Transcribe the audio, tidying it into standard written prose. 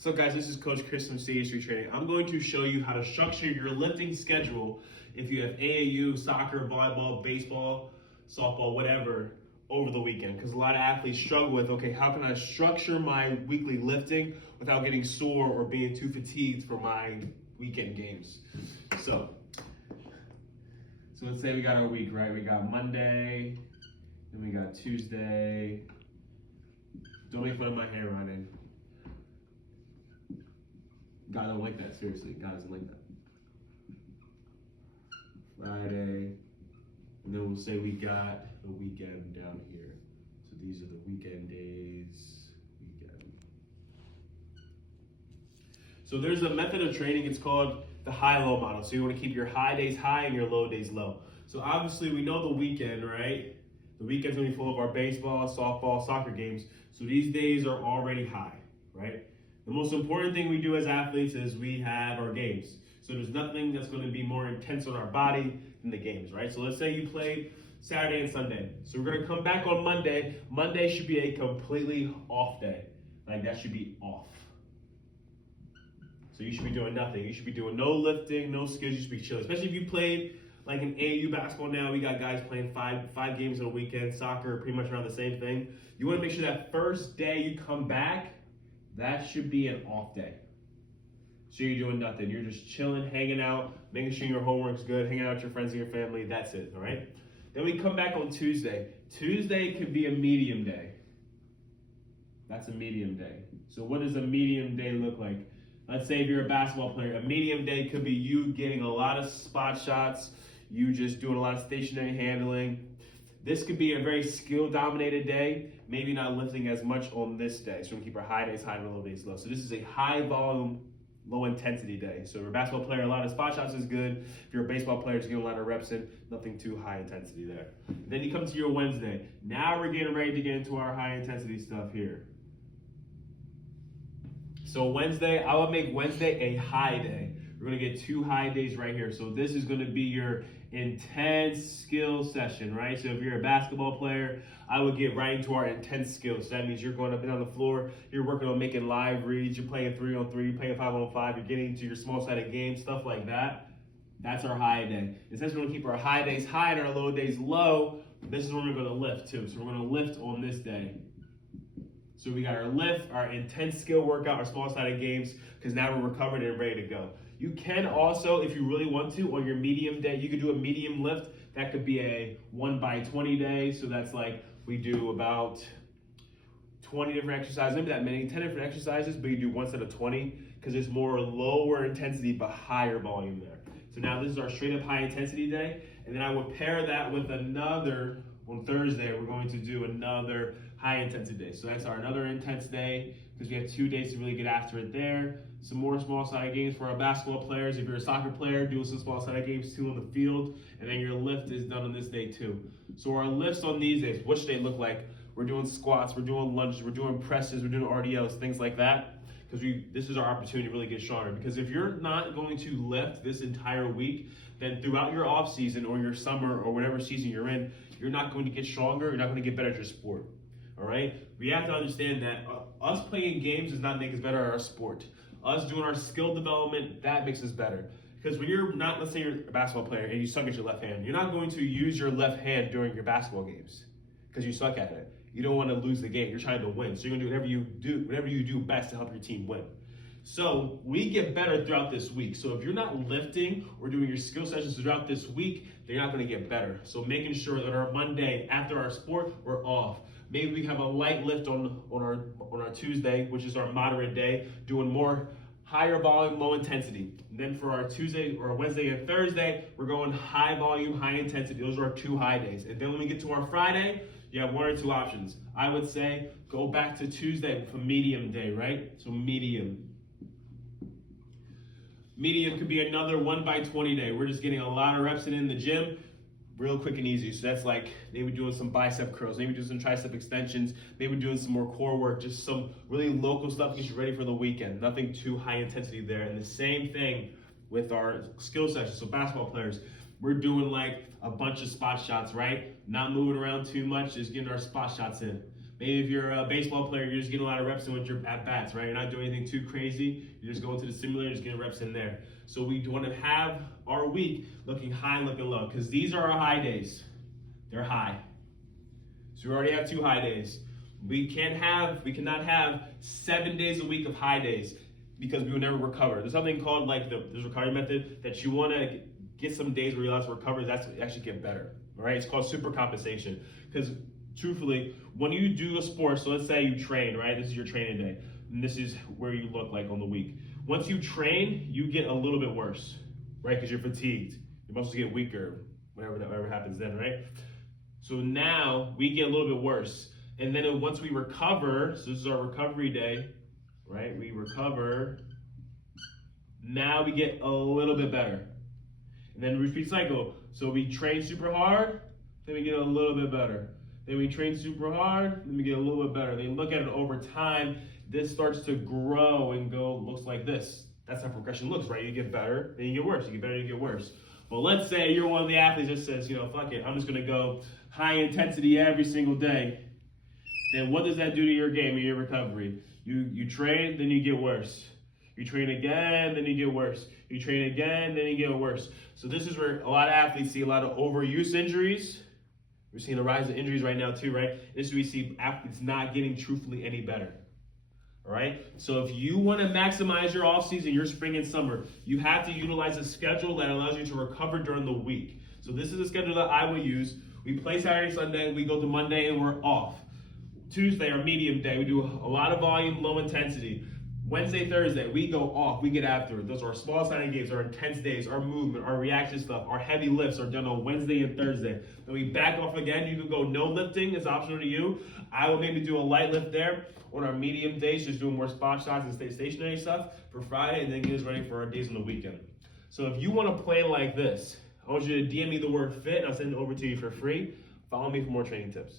So guys, this is Coach Chris from CH3 Training. I'm going to show you how to structure your lifting schedule if you have AAU, soccer, volleyball, baseball, softball, whatever, over the weekend. Because a lot of athletes struggle with, okay, how can I structure my weekly lifting without getting sore or being too fatigued for my weekend games? So let's say we got our week, right? We got Monday, then we got Tuesday. Don't make fun of my hair running. God don't like that, seriously. God doesn't like that. Friday, and then we'll say we got the weekend down here. So these are the weekend days, weekend. So there's a method of training, it's called the high-low model. So you want to keep your high days high and your low days low. So obviously we know the weekend, right? The weekend's gonna be full of our baseball, softball, soccer games. So these days are already high, right? The most important thing we do as athletes is we have our games. So there's nothing that's going to be more intense on our body than the games, right? So let's say you play Saturday and Sunday. So we're going to come back on Monday. Monday should be a completely off day. Like that should be off. So you should be doing nothing. You should be doing no lifting, no skills. You should be chilling. Especially if you played like in AAU basketball now. We got guys playing five games on a weekend. Soccer, pretty much around the same thing. You want to make sure that first day you come back, that should be an off day. So you're doing nothing. You're just chilling, hanging out, making sure your homework's good, hanging out with your friends and your family. That's it, all right? Then we come back on Tuesday. Tuesday could be a medium day. That's a medium day. So what does a medium day look like? Let's say if you're a basketball player, a medium day could be you getting a lot of spot shots, you just doing a lot of stationary handling. This could be a very skill-dominated day, maybe not lifting as much on this day. So we keep our high days high and our low days low. So this is a high volume, low intensity day. So if you're a basketball player, a lot of spot shots is good. If you're a baseball player, just getting a lot of reps in, nothing too high intensity there. Then you come to your Wednesday. Now we're getting ready to get into our high intensity stuff here. So Wednesday, I would make Wednesday a high day. We're gonna get 2 high days right here. So this is gonna be your intense skill session, right? So if you're a basketball player, I would get right into our intense skills. So that means you're going up and down the floor, you're working on making live reads, you're playing 3-on-3, you're playing 5-on-5, you're getting into your small-sided games, stuff like that. That's our high day. And since we're gonna keep our high days high and our low days low, this is when we're gonna lift too. So we're gonna lift on this day. So we got our lift, our intense skill workout, our small-sided games, because now we're recovered and ready to go. You can also, if you really want to, on your medium day, you could do a medium lift. That could be a 1x20 day. So that's like we do about 20 different exercises, maybe that many, 10 different exercises, but you do one set of 20 because it's more lower intensity but higher volume there. So now this is our straight up high intensity day. And then I would pair that with another, on Thursday, we're going to do another high intensity day. So that's our another intense day because we have 2 days to really get after it there. Some more small-sided games for our basketball players. If you're a soccer player, do some small-sided games too on the field. And then your lift is done on this day too. So our lifts on these days, what should they look like? We're doing squats, we're doing lunges, we're doing presses, we're doing RDLs, things like that. Because this is our opportunity to really get stronger. Because if you're not going to lift this entire week, then throughout your off season or your summer or whatever season you're in, you're not going to get stronger, you're not going to get better at your sport. All right? We have to understand that us playing games does not make us better at our sport. Us doing our skill development, that makes us better. Because when you're not, let's say you're a basketball player and you suck at your left hand, you're not going to use your left hand during your basketball games because you suck at it. You don't want to lose the game. You're trying to win. So you're going to do whatever you do best to help your team win. So we get better throughout this week. So if you're not lifting or doing your skill sessions throughout this week, then you're not going to get better. So making sure that our Monday after our sport, we're off. Maybe we have a light lift on our Tuesday, which is our moderate day, doing more higher volume, low intensity. And then for our Tuesday or Wednesday and Thursday, we're going high volume, high intensity. Those are our 2 high days. And then when we get to our Friday, you have 1 or 2 options. I would say go back to Tuesday with a medium day, right? So medium. Medium could be another 1x20 day. We're just getting a lot of reps in the gym, real quick and easy. So that's like maybe doing some bicep curls, maybe doing some tricep extensions, maybe doing some more core work, just some really local stuff to get you ready for the weekend. Nothing too high intensity there. And the same thing with our skill sessions. So basketball players, we're doing like a bunch of spot shots, right? Not moving around too much, just getting our spot shots in. Maybe if you're a baseball player, you're just getting a lot of reps in with your at-bats, right? You're not doing anything too crazy. You're just going to the simulator, just getting reps in there. So we want to have our week looking high and looking low, because these are our high days. They're high. So we already have 2 high days. We cannot have 7 days a week of high days, because we will never recover. There's something called this recovery method that you want to get some days where you're allowed to recover. That's actually get better. All right, it's called super compensation. Because truthfully, when you do a sport, so let's say you train, right? This is your training day, and this is where you look like on the week. Once you train, you get a little bit worse, right? Because you're fatigued. Your muscles get weaker, whatever happens then, right? So now we get a little bit worse. And then once we recover, so this is our recovery day, right? We recover. Now we get a little bit better. And then repeat cycle. So we train super hard, then we get a little bit better. Then we train super hard, then we get a little bit better. Then look at it over time. This starts to grow and looks like this. That's how progression looks, right? You get better, then you get worse. You get better, you get worse. But let's say you're one of the athletes that says, fuck it, I'm just gonna go high intensity every single day. Then what does that do to your game and your recovery? You train, then you get worse. You train again, then you get worse. You train again, then you get worse. So this is where a lot of athletes see a lot of overuse injuries. We're seeing a rise of injuries right now too, right? This is where we see athletes not getting truthfully any better. All right? So if you want to maximize your offseason, your spring and summer, you have to utilize a schedule that allows you to recover during the week. So this is a schedule that I will use. We play Saturday, Sunday, we go to Monday, and we're off. Tuesday, our medium day, we do a lot of volume, low intensity. Wednesday, Thursday, we go off, we get after it. Those are our small sided games, our intense days, our movement, our reaction stuff, our heavy lifts are done on Wednesday and Thursday. Then we back off again. You can go no lifting, it's optional to you. I will maybe do a light lift there. On our medium days, just doing more spot shots and stay stationary stuff for Friday, and then get us ready for our days on the weekend. So if you want to play like this, I want you to DM me the word fit, and I'll send it over to you for free. Follow me for more training tips.